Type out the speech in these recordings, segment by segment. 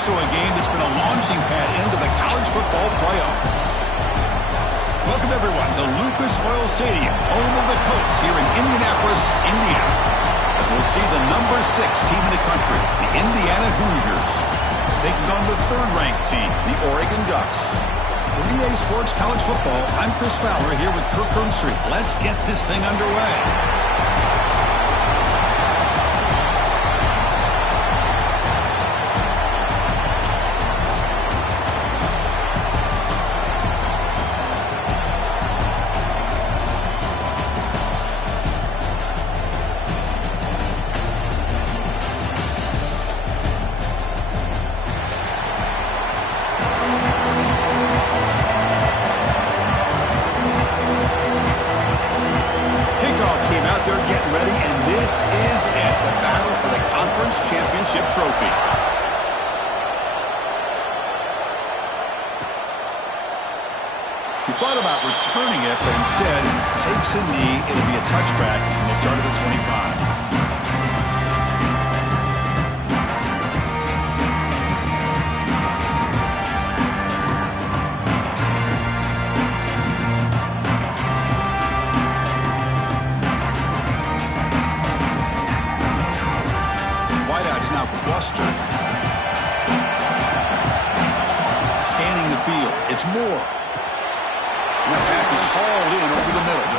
also a game that's been a launching pad into the college football playoff. Welcome, everyone, to Lucas Oil Stadium, home of the Colts here in Indianapolis, Indiana. As we'll see the number 6 team in the country, the Indiana Hoosiers, taking on the third-ranked team, the Oregon Ducks. For EA Sports College Football, I'm Chris Fowler here with Kirk Herbstreit. Let's get this thing underway. Trophy. He thought about returning it, but instead takes a knee. It'll be a touchback, and they start at the 25. Clustered. Scanning the field. It's Moore. And the pass is hauled in over the middle.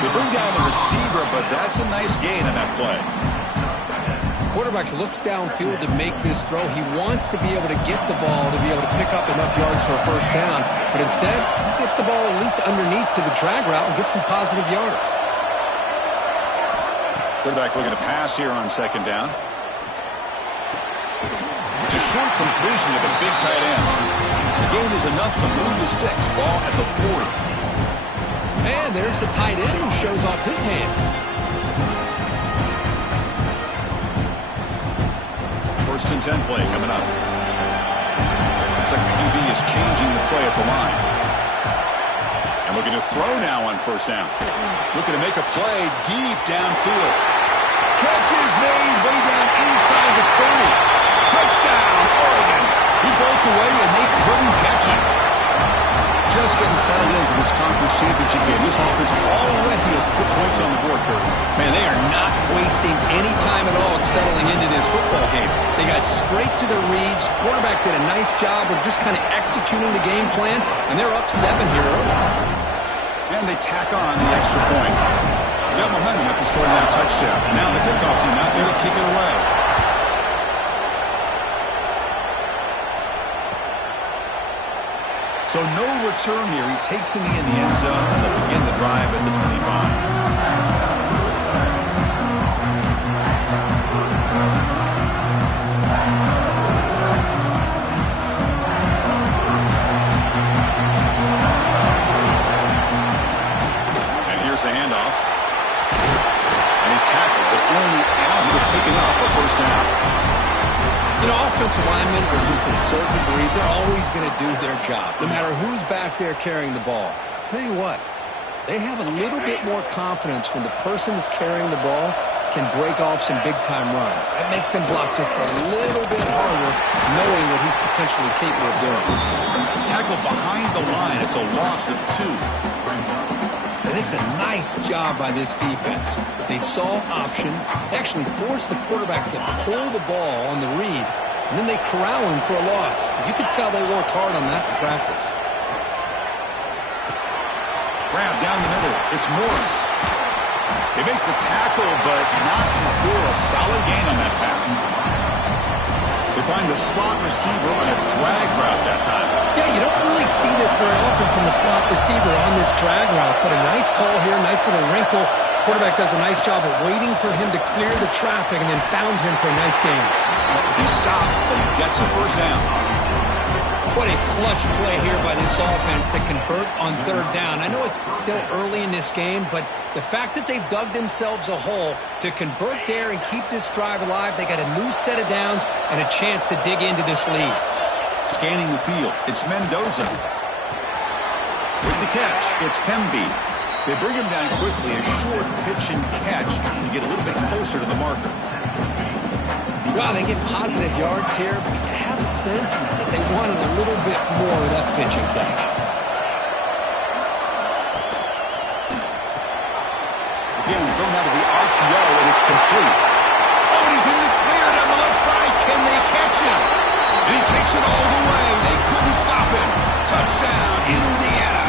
They bring down the receiver, but that's a nice gain on that play. Quarterback looks downfield to make this throw. He wants to be able to get the ball to be able to pick up enough yards for a first down. But instead, he gets the ball at least underneath to the drag route and gets some positive yards. Quarterback looking to pass here on second down. It's a short completion of a big tight end. The gain is enough to move the sticks. Ball at the 40. And there's the tight end who shows off his hands. First and 10 play coming up. Looks like the QB is changing the play at the line. And looking to throw now on first down. Looking to make a play deep downfield. Catch is made way down inside the 30. Touchdown, Oregon. He broke away, and they couldn't catch him. Just getting settled in for this conference championship game. This offense already has put points on the board, Kirk. Man, they are not wasting any time at all settling into this football game. They got straight to the reads. Quarterback did a nice job of just kind of executing the game plan, and they're up 7 here early. And they tack on the extra point. They got momentum after scoring that touchdown. And now the kickoff team out there to kick it away. So no return here. He takes a knee in the end zone, and they'll begin the drive at the 25. And here's the handoff. And he's tackled, but only after picking up a first down. You know, offensive linemen are just a certain breed. They're always going to do their job, no matter who's back there carrying the ball. I'll tell you what, they have a little bit more confidence when the person that's carrying the ball can break off some big-time runs. That makes them block just a little bit harder, knowing what he's potentially capable of doing. Tackle behind the line. It's a loss of 2. And it's a nice job by this defense. They saw option. They actually forced the quarterback to pull the ball on the read, and then they corral him for a loss. You could tell they worked hard on that in practice. Grab down the middle. It's Morris. They make the tackle, but not before a solid gain on that pass. They find the slot receiver on a drag route that time. Yeah, you don't really see this very often from a slot receiver on this drag route, but a nice call here, nice little wrinkle. Quarterback does a nice job of waiting for him to clear the traffic and then found him for a nice gain. He stopped, but he gets a first down. What a clutch play here by this offense to convert on third down. I know it's still early in this game, but the fact that they've dug themselves a hole to convert there and keep this drive alive, they got a new set of downs and a chance to dig into this lead. Scanning the field, it's Mendoza. With the catch, it's Hemby. They bring him down quickly, a short pitch and catch to get a little bit closer to the marker. Well, they get positive yards here, but you have a sense that they wanted a little bit more of that pitch and catch. Again, thrown out of the RPO, and it's complete. Oh, and he's in the clear down the left side. Can they catch him? And he takes it all the way. They couldn't stop him. Touchdown, Indiana.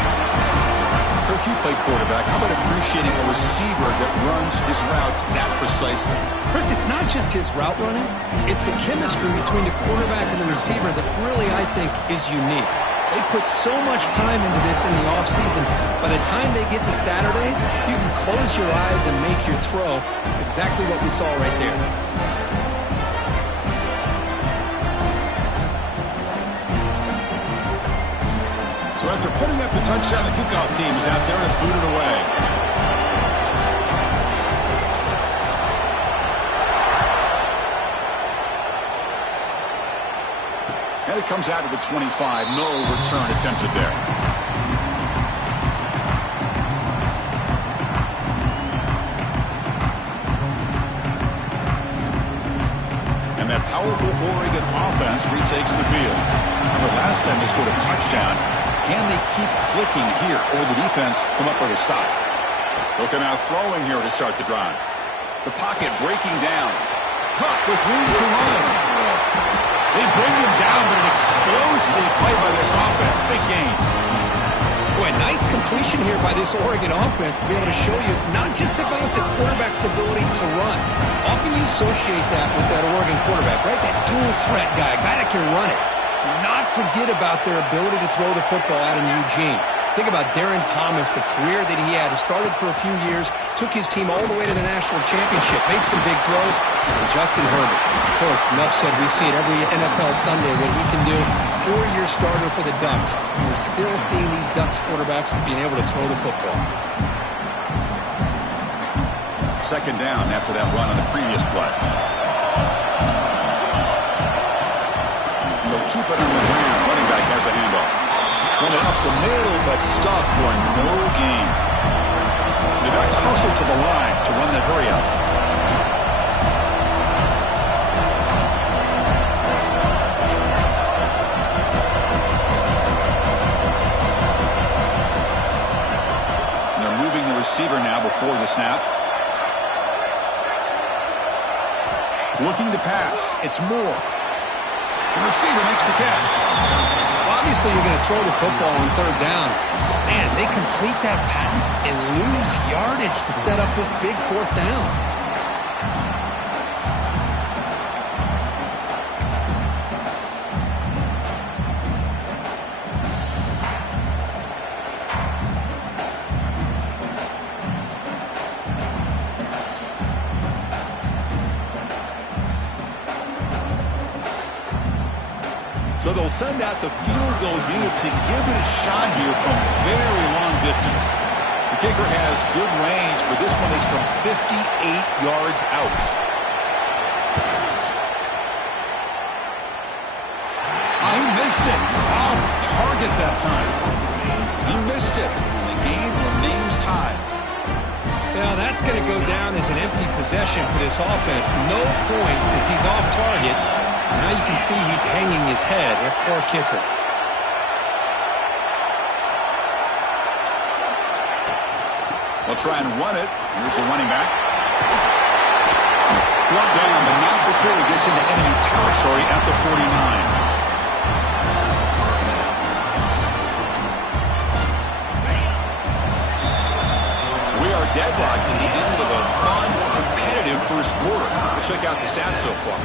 Kirk, you played quarterback. How about appreciating a receiver that runs his routes that precisely? Chris, it's not just his route running. It's the chemistry between the quarterback and the receiver that really, I think, is unique. They put so much time into this in the offseason. By the time they get to Saturdays, you can close your eyes and make your throw. That's exactly what we saw right there. So after putting up the touchdown, the kickoff team is out there and booted away. And it comes out of the 25. No return attempted there. And that powerful Oregon offense retakes the field. Remember, last time they scored a touchdown. Can they keep clicking here, or will the defense come up with a stop? They'll come out throwing here to start the drive. The pocket breaking down. Cup with room to run. They bring him down, but an explosive play by this offense. Big gain. Boy, nice completion here by this Oregon offense to be able to show you it's not just about the quarterback's ability to run. Often you associate that with that Oregon quarterback, right? That dual threat guy, a guy that can run it. Do not forget about their ability to throw the football out in Eugene. Think about Darren Thomas, the career that he had. He started for a few years, took his team all the way to the national championship, made some big throws. And Justin Herbert, of course, enough said, we see it every NFL Sunday what he can do. 4-year starter for the Ducks. And we're still seeing these Ducks quarterbacks being able to throw the football. Second down after that run on the previous play. They'll keep it on the ground. Running back has the handoff. Run it up the middle, but stuffed for no gain. The Ducks hustle to the line to run the hurry up. And they're moving the receiver now before the snap. Looking to pass. It's Moore. The receiver makes the catch. Obviously, you're going to throw the football on third down. Man, they complete that pass and lose yardage to set up this big fourth down. So they'll send out the field goal unit to give it a shot here from very long distance. The kicker has good range, but this one is from 58 yards out. Oh, he missed it. Off target that time. He missed it, and the game remains tied. Yeah, that's going to go down as an empty possession for this offense. No points as he's off target. Now you can see he's hanging his head. That poor kicker. They'll try and run it. Here's the running back. Brought down, but not before he gets into enemy territory at the 49. We are deadlocked in the end of a fun, competitive first quarter. Let's check out the stats so far.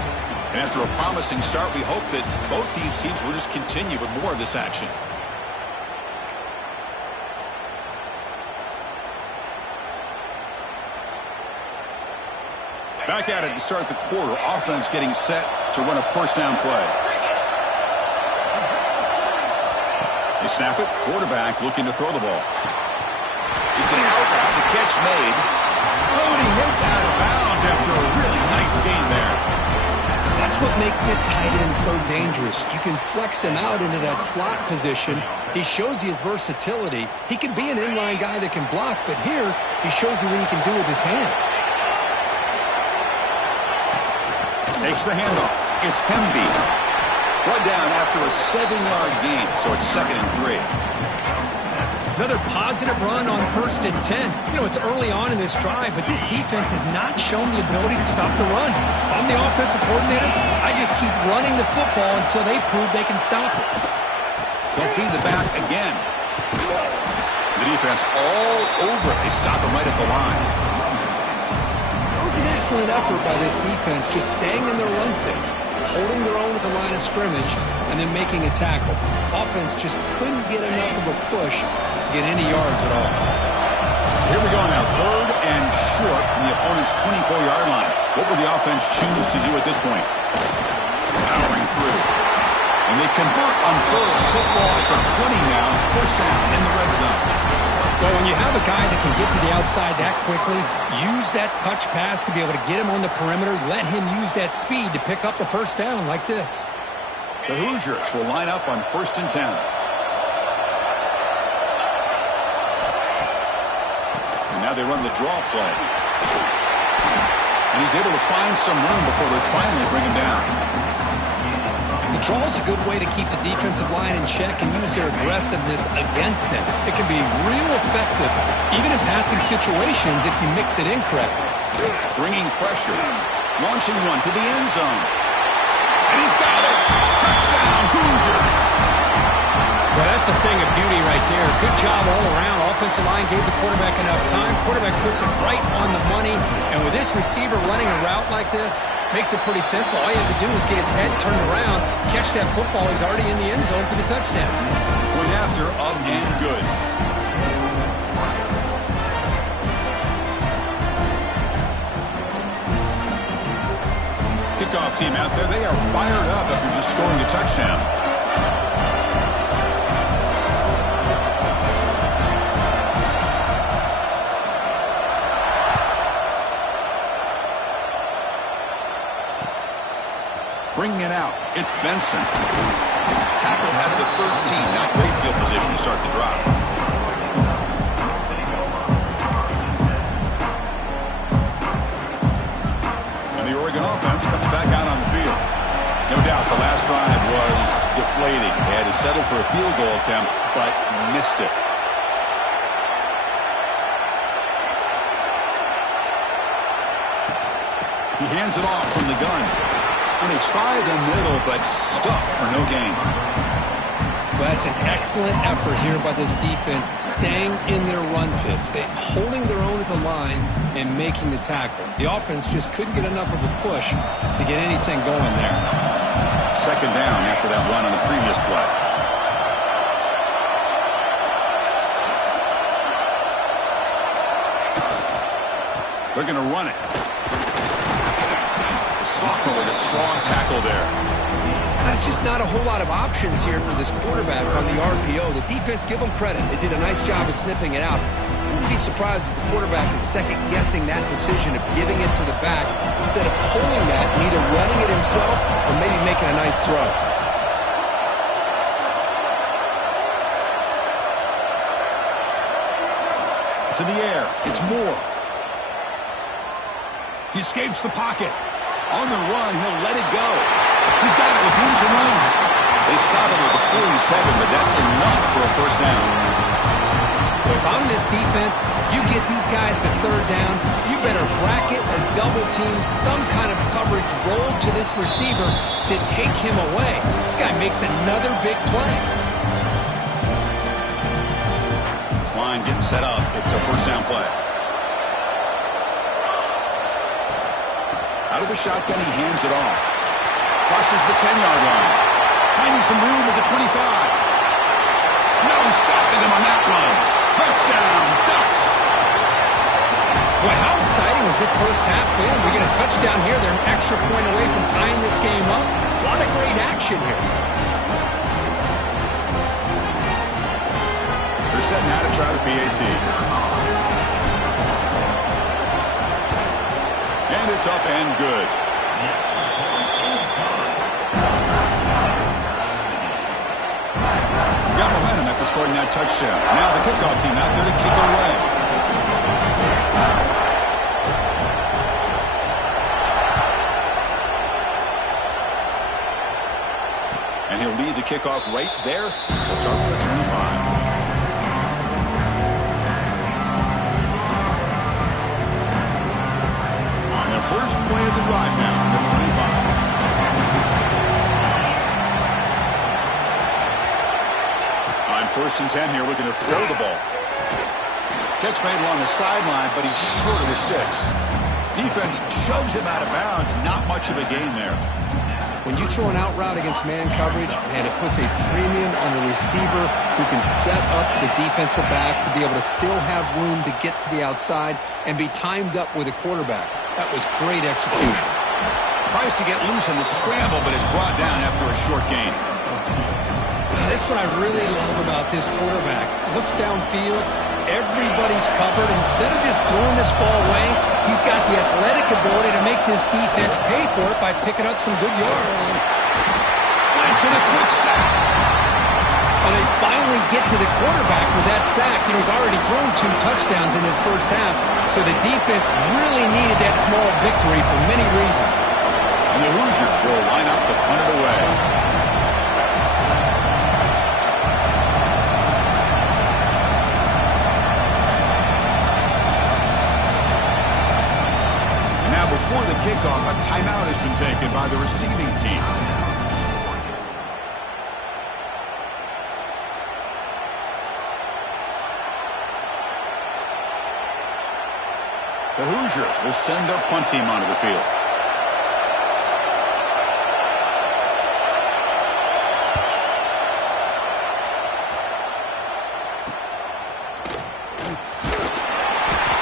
And after a promising start, we hope that both these teams will just continue with more of this action. Back at it to start the quarter. Offense getting set to run a first down play. They snap it. Quarterback looking to throw the ball. It's an out route. The catch made. Oh, and he hits out of bounds after a really nice gain there. That's what makes this tight end so dangerous. You can flex him out into that slot position. He shows you his versatility. He can be an inline guy that can block, but here he shows you what he can do with his hands. Takes the handoff. It's Hemby. Brought down after a 7-yard gain, so it's 2nd and 3. Another positive run on 1st and 10. You know, it's early on in this drive, but this defense has not shown the ability to stop the run. If I'm the offensive coordinator, I just keep running the football until they prove they can stop it. They'll feed the back again. The defense all over it. They stop him right at the line. It was an excellent effort by this defense, just staying in their run fix, holding their own at the line of scrimmage, and then making a tackle. Offense just couldn't get enough of a push to get any yards at all. Here we go now, 3rd and short from the opponent's 24-yard line. What will the offense choose to do at this point? Powering through. And they convert on 3rd. Football at the 20 now. 1st down in the red zone. Well, when you have a guy that can get to the outside that quickly, use that touch pass to be able to get him on the perimeter, let him use that speed to pick up a 1st down like this. The Hoosiers will line up on 1st and 10. And now they run the draw play. And he's able to find some room before they finally bring him down. The draw is a good way to keep the defensive line in check and use their aggressiveness against them. It can be real effective, even in passing situations, if you mix it in correctly. Bringing pressure. Launching one to the end zone. And he's got it. Touchdown, Hoosiers. Well, that's a thing of beauty right there. Good job all around. Offensive line gave the quarterback enough time. Quarterback puts it right on the money. And with this receiver running a route like this, makes it pretty simple. All you have to do is get his head turned around, catch that football. He's already in the end zone for the touchdown. Point after, up and good. Kickoff team out there. They are fired up after just scoring a touchdown. Bringing it out, it's Benson. Tackle at the 13. Not great field position to start the drive. And the Oregon offense comes back out on the field. No doubt the last drive was deflating. They had to settle for a field goal attempt, but missed it. He hands it off from the gun. And they try the middle, but stuff for no gain. Well, that's an excellent effort here by this defense, staying in their run fits. They're holding their own at the line and making the tackle. The offense just couldn't get enough of a push to get anything going there. 2nd down after that run on the previous play. They're going to run it. Sophomore with a strong tackle there. That's just not a whole lot of options here for this quarterback on the RPO. The defense, give them credit. They did a nice job of sniffing it out. I wouldn't be surprised if the quarterback is second-guessing that decision of giving it to the back instead of pulling that and either running it himself or maybe making a nice throw. To the air. It's Moore. He escapes the pocket. On the run, he'll let it go. He's got it with room to run. They stop him with the 47, but that's enough for a 1st down. If I'm this defense, you get these guys to 3rd down, you better bracket or double team some kind of coverage roll to this receiver to take him away. This guy makes another big play. This line getting set up. It's a 1st down play. Out of the shotgun, he hands it off. Crosses the 10-yard line. Finding some room at the 25. No stopping him on that one. Touchdown, Ducks. Boy, how exciting has this first half been? We get a touchdown here. They're an extra point away from tying this game up. A lot of great action here. They're setting out to try the PAT. And it's up and good. Got momentum after scoring that touchdown. Now the kickoff team out there to kick it away. And he'll lead the kickoff right there. We'll start with the 25. On the first play of the drive now, the 25. On 1st and 10 here, we're going to throw the ball. Catch made along the sideline, but he's short of the sticks. Defense shoves him out of bounds. Not much of a gain there. When you throw an out route against man coverage, man, it puts a premium on the receiver who can set up the defensive back to be able to still have room to get to the outside and be timed up with a quarterback. That was great execution. Tries to get loose on the scramble, but is brought down after a short gain. That's what I really love about this quarterback. Looks downfield. Everybody's covered. Instead of just throwing this ball away, he's got the athletic ability to make this defense pay for it by picking up some good yards. Lands in a quick sack. And they finally get to the quarterback with that sack. You know, he's already thrown 2 touchdowns in his first half, so the defense really needed that small victory for many reasons. And the Hoosiers will line up to punt it away. Before the kickoff, a timeout has been taken by the receiving team. The Hoosiers will send their punt team onto the field.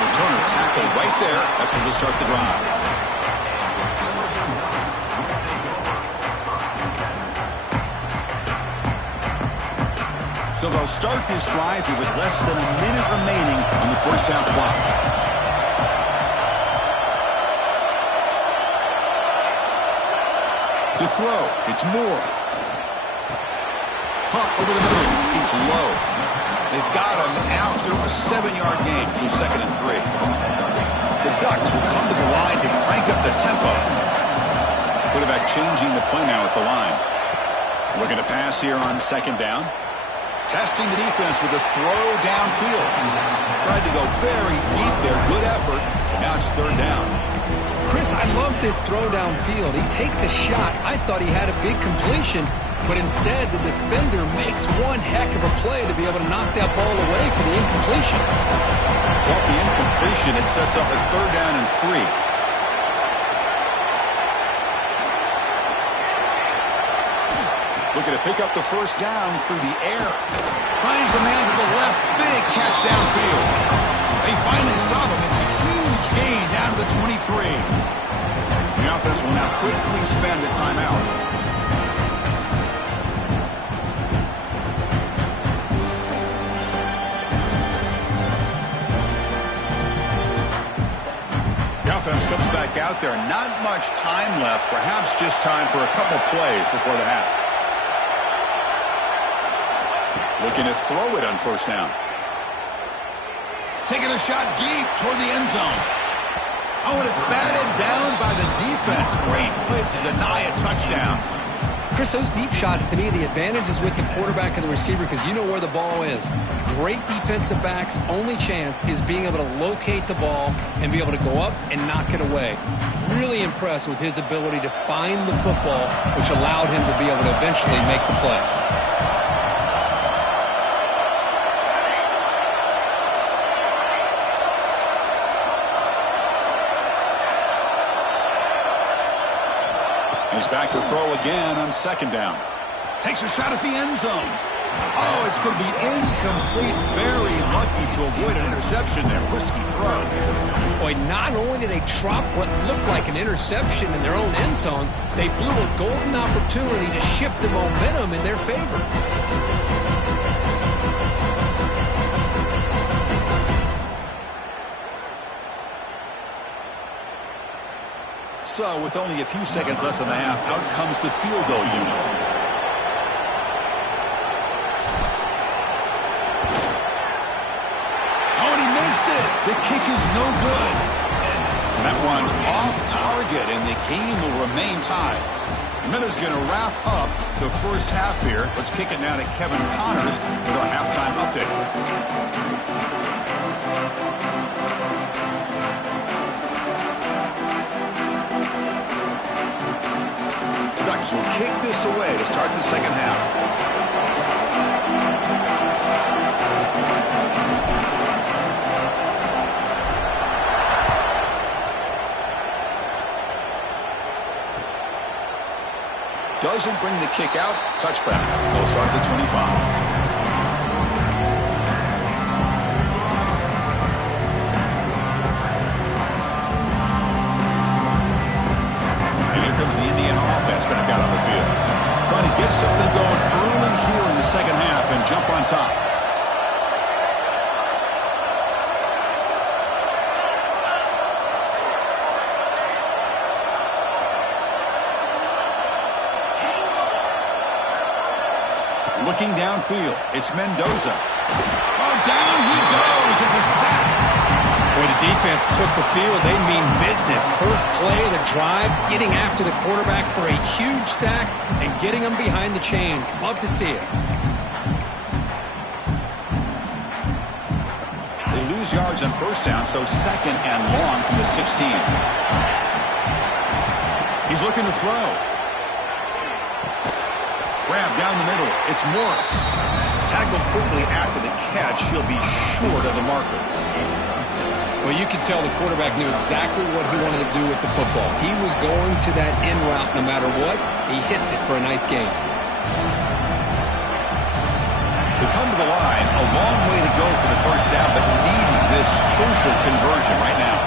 Returner tackle right there. That's when we'll start the drive. So they'll start this drive here with less than a minute remaining on the first half clock. To throw, it's Moore. Hunt over the middle, it's low. They've got him after a 7-yard gain, so 2nd and 3. The Ducks will come to the line to crank up the tempo. Quarterback changing the play now at the line. Looking to pass here on 2nd down. Testing the defense with a throw downfield. Tried to go very deep there. Good effort. Now it's 3rd down. Chris, I love this throw downfield. He takes a shot. I thought he had a big completion, but instead the defender makes one heck of a play to be able to knock that ball away for the incompletion. Off the incompletion, it sets up a 3rd down and 3. Looking to pick up the first down through the air. Finds a man to the left. Big catch downfield. They finally stop him. It's a huge gain down to the 23. The offense will now quickly spend a timeout. The offense comes back out there. Not much time left. Perhaps just time for a couple plays before the half. Looking to throw it on 1st down. Taking a shot deep toward the end zone. Oh, and it's batted down by the defense. Great play to deny a touchdown. Chris, those deep shots, to me, the advantage is with the quarterback and the receiver because you know where the ball is. Great defensive backs' only chance is being able to locate the ball and be able to go up and knock it away. Really impressed with his ability to find the football, which allowed him to be able to eventually make the play. He's back to throw again on 2nd down. Takes a shot at the end zone. Oh, it's going to be incomplete. Very lucky to avoid an interception there. Risky throw. Boy, not only did they drop what looked like an interception in their own end zone, they blew a golden opportunity to shift the momentum in their favor. So, with only a few seconds left in the half, out comes the field goal unit. Oh, and he missed it. The kick is no good. And that one's off target, and the game will remain tied. Miller's going to wrap up the first half here. Let's kick it now to Kevin Connors with our halftime update. The Ducks will kick this away to start the second half. Doesn't bring the kick out. Touchback. They'll start at the 25. And here comes the Indiana offense back out on the field. Trying to get something going early here in the second half and jump on top. Looking downfield, it's Mendoza. Oh, down he goes. It's a sack. Boy, the defense took the field. They mean business. First play of the drive, getting after the quarterback for a huge sack and getting him behind the chains. Love to see it. They lose yards on first down, so second and long from the 16. He's looking to throw. Grab down the middle. It's Morris. Tackled quickly after the catch. He'll be short of the marker. Well, you can tell the quarterback knew exactly what he wanted to do with the football. He was going to that in route no matter what. He hits it for a nice gain. We come to the line. A long way to go for the first down, but needing this crucial conversion right now.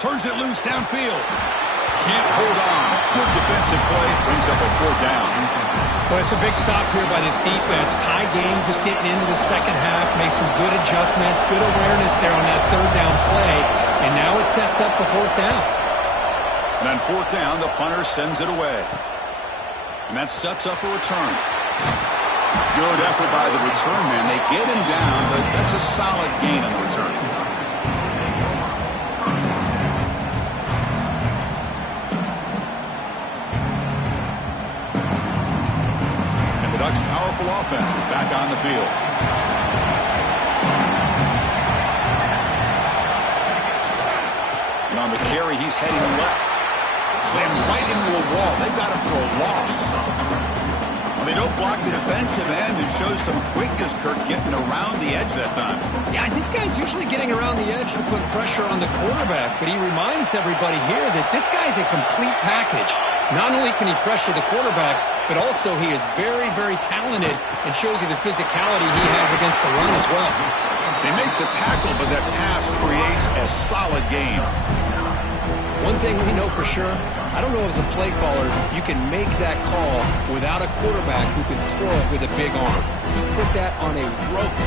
Turns it loose downfield. Can't hold on. Good defensive play. Brings up a fourth down. Well, it's a big stop here by this defense. Tie game, just getting into the second half. Made some good adjustments. Good awareness there on that third down play. And now it sets up the fourth down. And on fourth down, the punter sends it away. And that sets up a return. Good effort by the return man. They get him down, but that's a solid gain on the return. Ducks' powerful offense is back on the field. And on the carry, he's heading left. Slams right into a wall. They've got him for a loss. Well, they don't block the defensive end and shows some quickness, Kirk, getting around the edge that time. Yeah, this guy's usually getting around the edge to put pressure on the quarterback, but he reminds everybody here that this guy's a complete package. Not only can he pressure the quarterback, but also he is very, very talented and shows you the physicality he has against the run as well. They make the tackle, but that pass creates a solid gain. One thing we know for sure, I don't know as a play caller, you can make that call without a quarterback who can throw it with a big arm. He put that on a rope.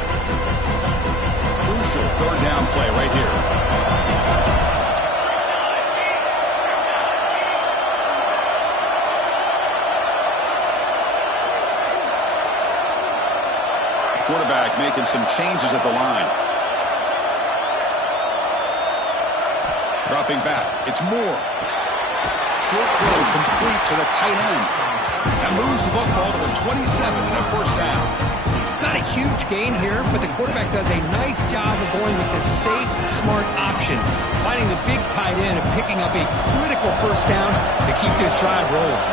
Crucial third down play right here. Quarterback making some changes at the line. Dropping back. It's Moore. Short throw complete to the tight end. That moves the football to the 27 and a first down. Not a huge gain here, but the quarterback does a nice job of going with the safe, smart option. Finding the big tight end and picking up a critical first down to keep this drive rolling.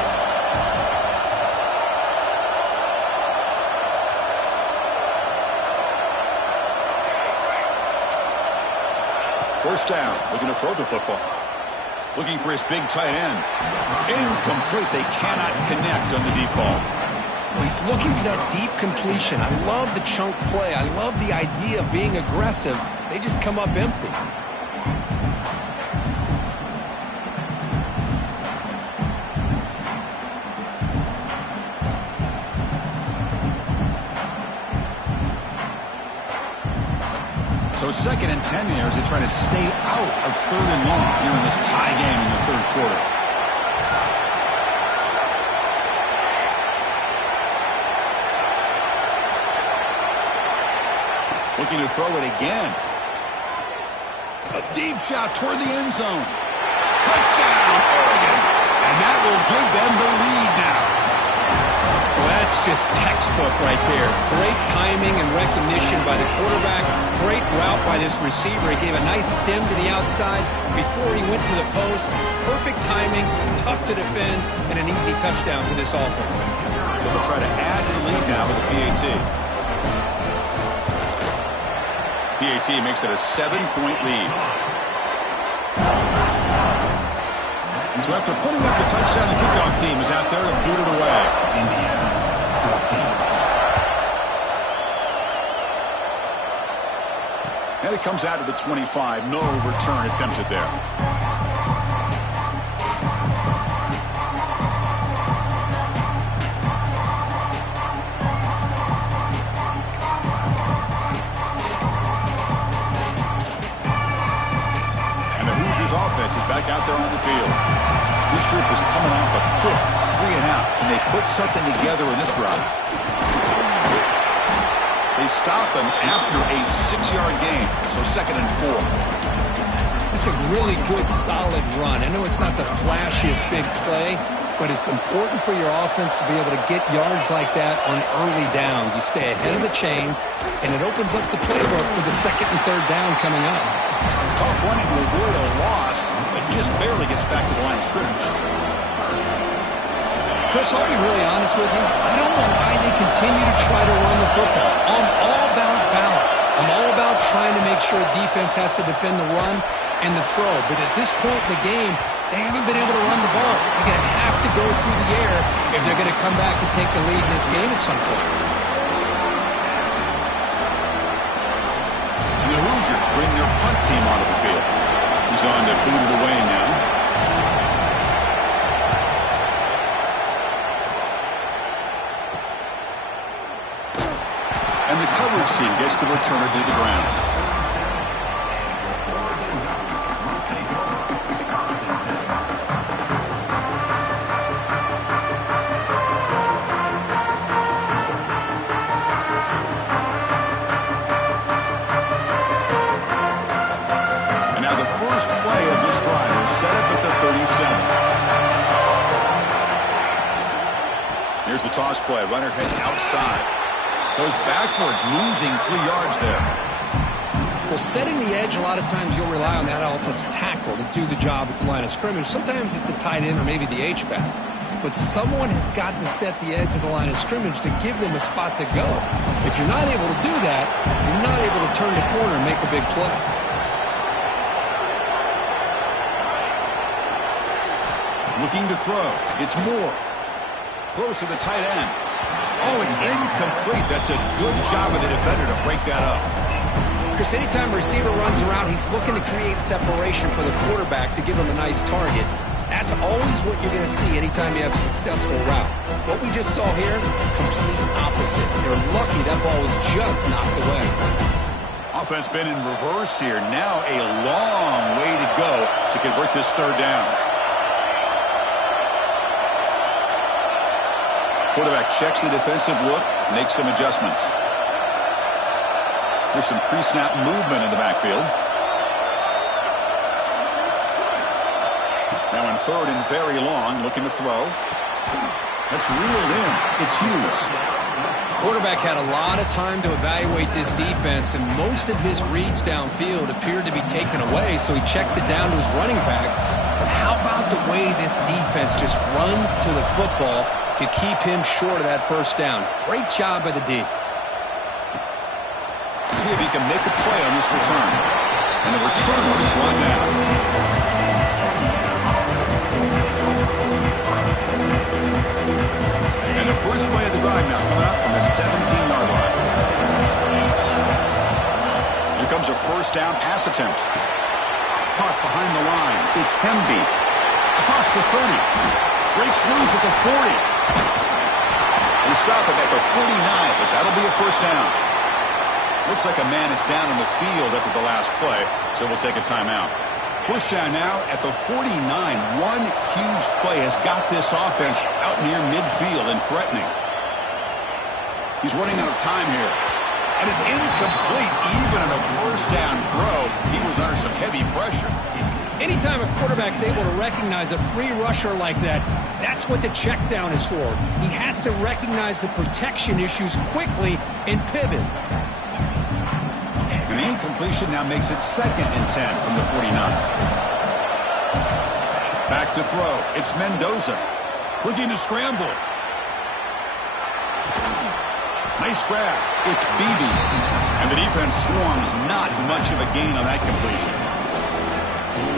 First down, looking to throw the football. Looking for his big tight end. Incomplete. They cannot connect on the deep ball. Well, he's looking for that deep completion. I love the chunk play. I love the idea of being aggressive. They just come up empty. So second and 10 here as they try to stay out of third and long here in this tie game in the third quarter. Looking to throw it again. A deep shot toward the end zone. Touchdown, Oregon. And that will give them the lead now. Well, that's just textbook right there. Great timing and recognition by the quarterback. Great route by this receiver. He gave a nice stem to the outside before he went to the post. Perfect timing, tough to defend, and an easy touchdown for this offense. They'll try to add to the lead now with the PAT. PAT makes it a 7-point lead. So after putting up the touchdown, the kickoff team is out there to boot it away. And it comes out to the 25. No return attempted there. Offense is back out there on the field. This group is coming off a quick 3-and-out. Can they put something together in this drive? They stop them after a 6-yard gain, so 2nd and 4. It's a really good, solid run. I know it's not the flashiest big play, but it's important for your offense to be able to get yards like that on early downs. You stay ahead of the chains, and it opens up the playbook for the 2nd and 3rd down coming up. Tough running to avoid a loss, but just barely gets back to the line of scrimmage. Chris, I'll be really honest with you. I don't know why they continue to try to run the football. I'm all about balance. I'm all about trying to make sure defense has to defend the run and the throw. But at this point in the game, they haven't been able to run the ball. They're going to have to go through the air if they're going to come back and take the lead in this game at some point. The Hoosiers bring their punt team onto the field. He's on to boot it away now. And the coverage team gets the returner to the ground. Play of this drive is set up at the 37. Here's the toss play. Runner heads outside. Goes backwards, losing 3 yards there. Well, setting the edge, a lot of times you'll rely on that offensive tackle to do the job at the line of scrimmage. Sometimes it's a tight end or maybe the H-back. But someone has got to set the edge of the line of scrimmage to give them a spot to go. If you're not able to do that, you're not able to turn the corner and make a big play. Looking to throw. It's Moore. Throws to the tight end. Oh, it's incomplete. That's a good job of the defender to break that up. Chris, anytime a receiver runs around, he's looking to create separation for the quarterback to give him a nice target. That's always what you're going to see anytime you have a successful route. What we just saw here, complete opposite. They're lucky that ball was just knocked away. Offense been in reverse here. Now a long way to go to convert this 3rd down. Quarterback checks the defensive look, makes some adjustments. There's some pre-snap movement in the backfield. Now in 3rd and very long, looking to throw. That's reeled in. It's Hughes. Quarterback had a lot of time to evaluate this defense, and most of his reads downfield appeared to be taken away, so he checks it down to his running back. But how about the way this defense just runs to the football to keep him short of that 1st down? Great job by the D. See if he can make a play on this return. And the return is brought down. And the first play of the drive now coming up from the 17-yard line. Here comes a 1st down pass attempt. Caught behind the line. It's Hemby. Across the 30. Breaks loose at the 40. They stop him at the 49, but that'll be a 1st down. Looks like a man is down on the field after the last play, so we'll take a timeout. 1st down now at the 49. One huge play has got this offense out near midfield and threatening. He's running out of time here. And it's incomplete even on a 1st down throw. He was under some heavy pressure. Anytime a quarterback's able to recognize a free rusher like that, that's what the check down is for. He has to recognize the protection issues quickly and pivot. And the incompletion now makes it 2nd and 10 from the 49. Back to throw. It's Mendoza. Looking to scramble. Nice grab. It's Beebe. And the defense swarms. Not much of a gain on that completion.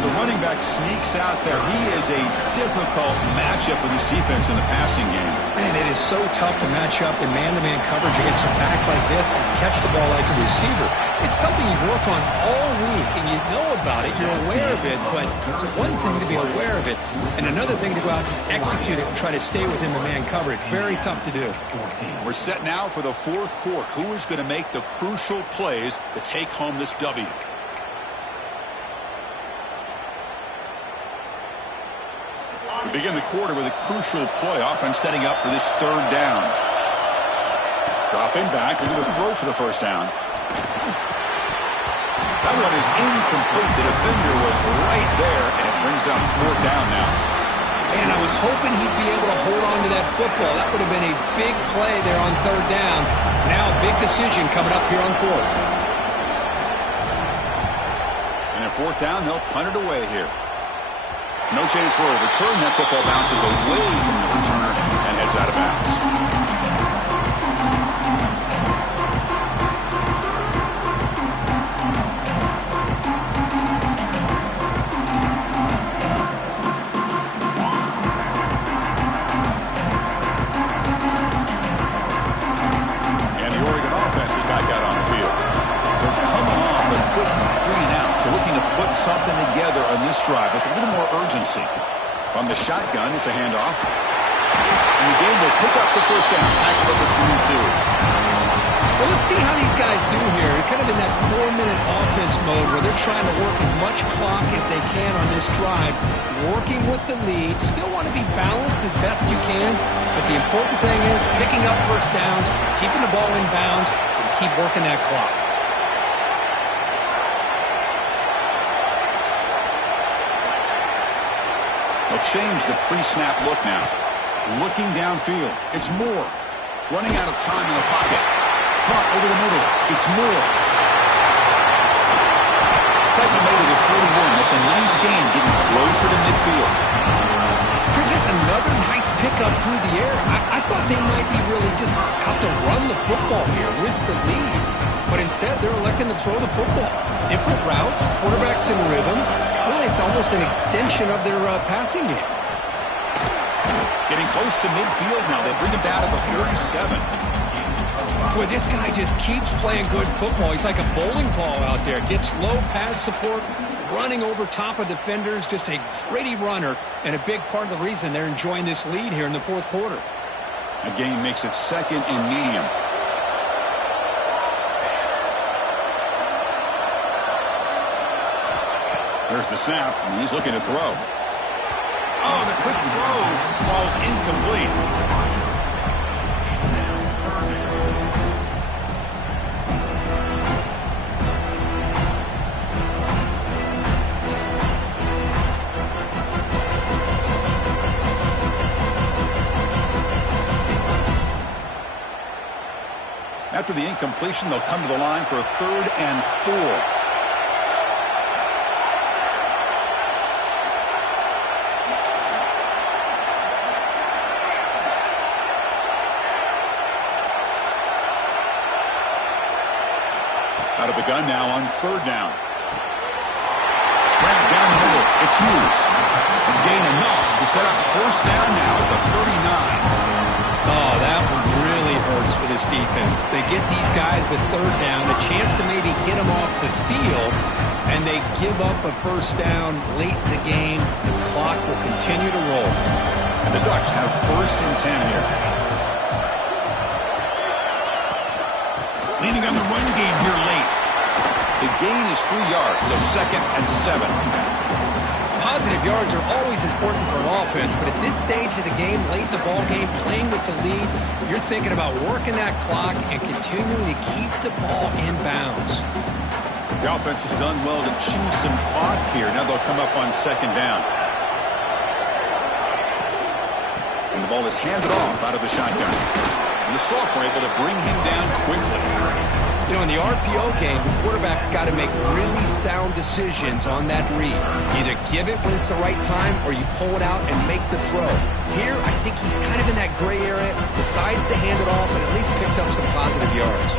The running back sneaks out there. He is a difficult matchup for this defense in the passing game. Man, it is so tough to match up in man-to-man coverage against a back like this and catch the ball like a receiver. It's something you work on all week, and you know about it. You're aware of it, but it's one thing to be aware of it, and another thing to go out and execute it and try to stay within the man coverage. Very tough to do. We're set now for the 4th quarter. Who is going to make the crucial plays to take home this W? We begin the quarter with a crucial play. Offense setting up for this 3rd down. Dropping back, looking to throw for the 1st down. That one is incomplete. The defender was right there, and it brings up 4th down now. And I was hoping he'd be able to hold on to that football. That would have been a big play there on 3rd down. Now a big decision coming up here on 4th. And at 4th down, they'll punt it away here. No chance for a return. That football bounces away from the returner and heads out of bounds. And the Oregon offense is back out on the field. They're coming off a quick 3-and-out, so looking to put something together on this drive with a little more urgency. From the shotgun, it's a handoff. And the game will pick up the 1st down. Tackle at the 22. Well, let's see how these guys do here. They're kind of in that 4-minute offense mode where they're trying to work as much clock as they can on this drive, working with the lead. Still want to be balanced as best you can, but the important thing is picking up 1st downs, keeping the ball in bounds, and keep working that clock. They'll change the pre-snap look now. Looking downfield. It's Moore. Running out of time in the pocket. Caught over the middle. It's Moore. Tackle made to the 41. That's a nice gain, getting closer to midfield. Chris, that's another nice pickup through the air. I thought they might be really just out to run the football here with the lead. But instead, they're electing to throw the football. Different routes, quarterbacks in rhythm. Really, it's almost an extension of their passing game. Getting close to midfield now. They bring him down at the 37. Boy, this guy just keeps playing good football. He's like a bowling ball out there. Gets low pad support, running over top of defenders. Just a gritty runner, and a big part of the reason they're enjoying this lead here in the 4th quarter. A gain makes it 2nd and medium. There's the snap, and he's looking to throw. Oh, the quick throw falls incomplete. After the incompletion, they'll come to the line for a 3rd and 4. Out of the gun now on 3rd down. Grab down the middle. It's Hughes. And gain enough to set up 1st down now at the 39. Oh, that one really hurts for this defense. They get these guys the 3rd down, a chance to maybe get them off the field, and they give up a 1st down late in the game. The clock will continue to roll. And the Ducks have 1st and 10 here. Leaning on the run game here late. The gain is 3 yards, so 2nd and 7. Positive yards are always important for an offense, but at this stage of the game, late in the ball game, playing with the lead, you're thinking about working that clock and continuing to keep the ball in bounds. The offense has done well to chew some clock here. Now they'll come up on second down. And the ball is handed off out of the shotgun. And the Salk were able to bring him down quickly. You know, in the RPO game, the quarterback's got to make really sound decisions on that read. Either give it when it's the right time or you pull it out and make the throw. Here, I think he's kind of in that gray area, decides to hand it off and at least picked up some positive yards.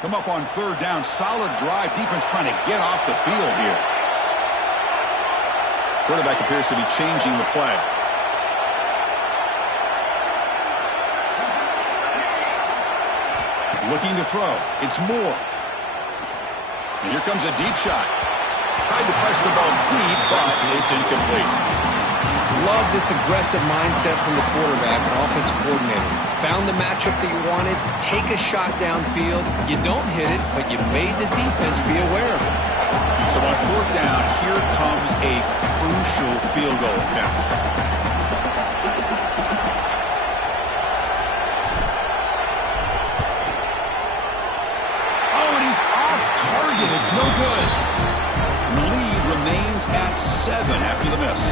Come up on third down. Solid drive. Defense trying to get off the field here. Quarterback appears to be changing the play. Looking to throw. It's Moore. And here comes a deep shot. Tried to press the ball deep, but it's incomplete. Love this aggressive mindset from the quarterback and offensive coordinator. Found the matchup that you wanted. Take a shot downfield. You don't hit it, but you made the defense be aware of it. So on fourth down, here comes a crucial field goal attempt. Oh, and he's off target. It's no good. And the lead remains at 7 after the miss.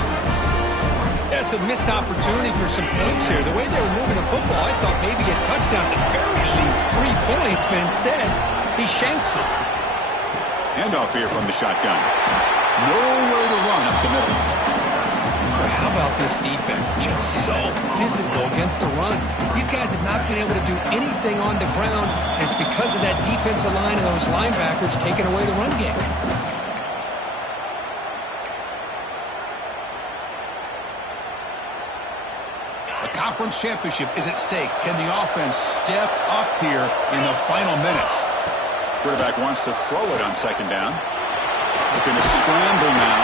That's a missed opportunity for some points here. The way they were moving the football, I thought maybe a touchdown, at the very least 3 points, but instead, he shanks it. Handoff here from the shotgun. Nowhere to run up the middle. But how about this defense? Just so physical against the run. These guys have not been able to do anything on the ground, and it's because of that defensive line and those linebackers taking away the run game. Conference championship is at stake. Can the offense step up here in the final minutes? Quarterback wants to throw it on second down. Looking to scramble now.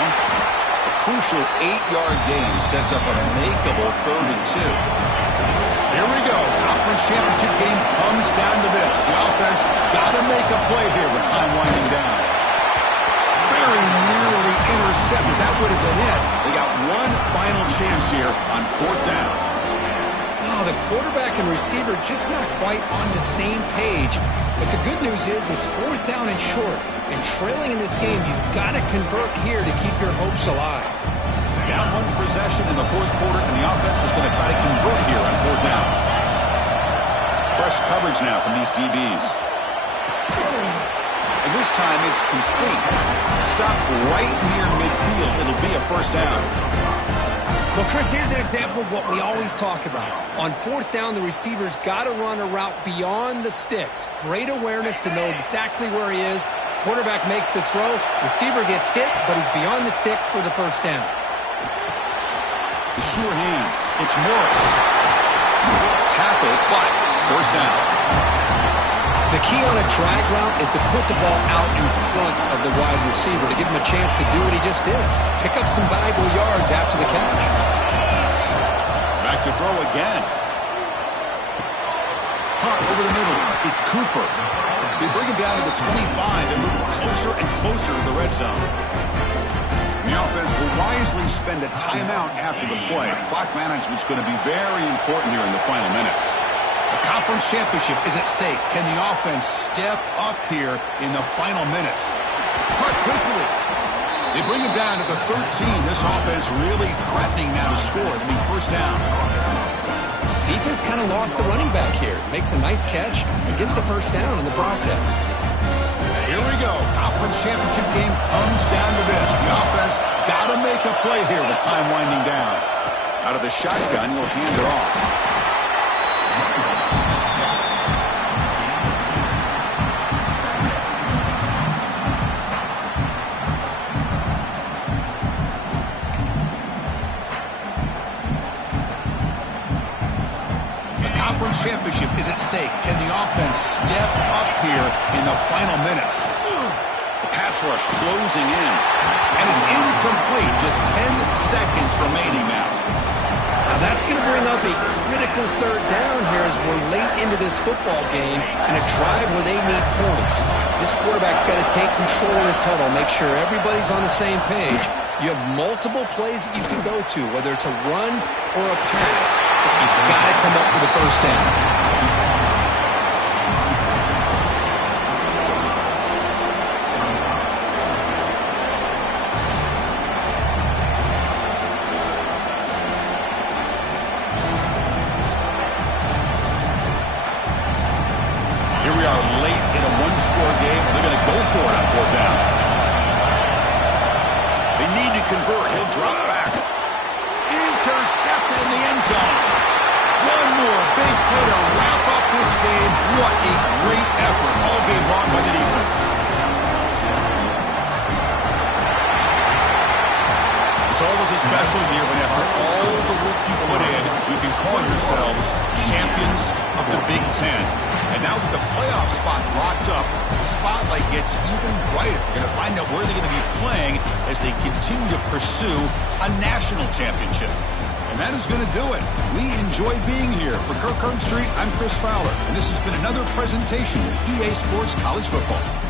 A crucial 8-yard gain sets up a makeable 3rd and 2. Here we go. Conference championship game comes down to this. The offense got to make a play here with time winding down. Very nearly intercepted. That would have been it. They got one final chance here on 4th down. The quarterback and receiver just not quite on the same page. But the good news is it's 4th down and short. And trailing in this game, you've got to convert here to keep your hopes alive. Down 1 possession in the 4th quarter, and the offense is going to try to convert here on 4th down. It's press coverage now from these DBs. And this time it's complete. Stopped right near midfield. It'll be a 1st down. Well, Chris, here's an example of what we always talk about. On 4th down, the receiver's got to run a route beyond the sticks. Great awareness to know exactly where he is. Quarterback makes the throw. Receiver gets hit, but he's beyond the sticks for the 1st down. The sure hands. It's Morris. Tackle, but 1st down. The key on a drag route is to put the ball out in front of the wide receiver to give him a chance to do what he just did. Pick up some valuable yards after the catch. Back to throw again. Hot over the middle. It's Cooper. They bring him down to the 25 and move him closer and closer to the red zone. And the offense will wisely spend a timeout after the play. Clock management's going to be very important here in the final minutes. The conference championship is at stake. Can the offense step up here in the final minutes? Hart quickly. They bring him down to the 13. This offense really threatening now to score. It'll be 1st down. Defense kind of lost the running back here. Makes a nice catch and gets the 1st down in the process. Here we go. Conference championship game comes down to this. The offense got to make a play here with time winding down. Out of the shotgun, he'll hand it off. Championship is at stake. Can the offense step up here in the final minutes? The pass rush closing in. And it's incomplete. Just 10 seconds remaining now. Now that's going to bring up a critical 3rd down here as we're late into this football game and a drive where they need points. This quarterback's got to take control of this huddle, make sure everybody's on the same page. You have multiple plays that you can go to, whether it's a run or a pass. But you've got to come up with a 1st down. one-score game. They're going to go for it on fourth down. They need to convert. He'll drop back. Intercepted in the end zone. One more big play to wrap up this game. What a great effort all game long by the defense. It's always a special year when after all the work you put in, you can call yourselves champions of the Big Ten. And now with the playoff spot locked up, the spotlight gets even brighter. You're going to find out where they're going to be playing as they continue to pursue a national championship. And that is going to do it. We enjoy being here. For Kirk Herbstreit, I'm Chris Fowler. And this has been another presentation of EA Sports College Football.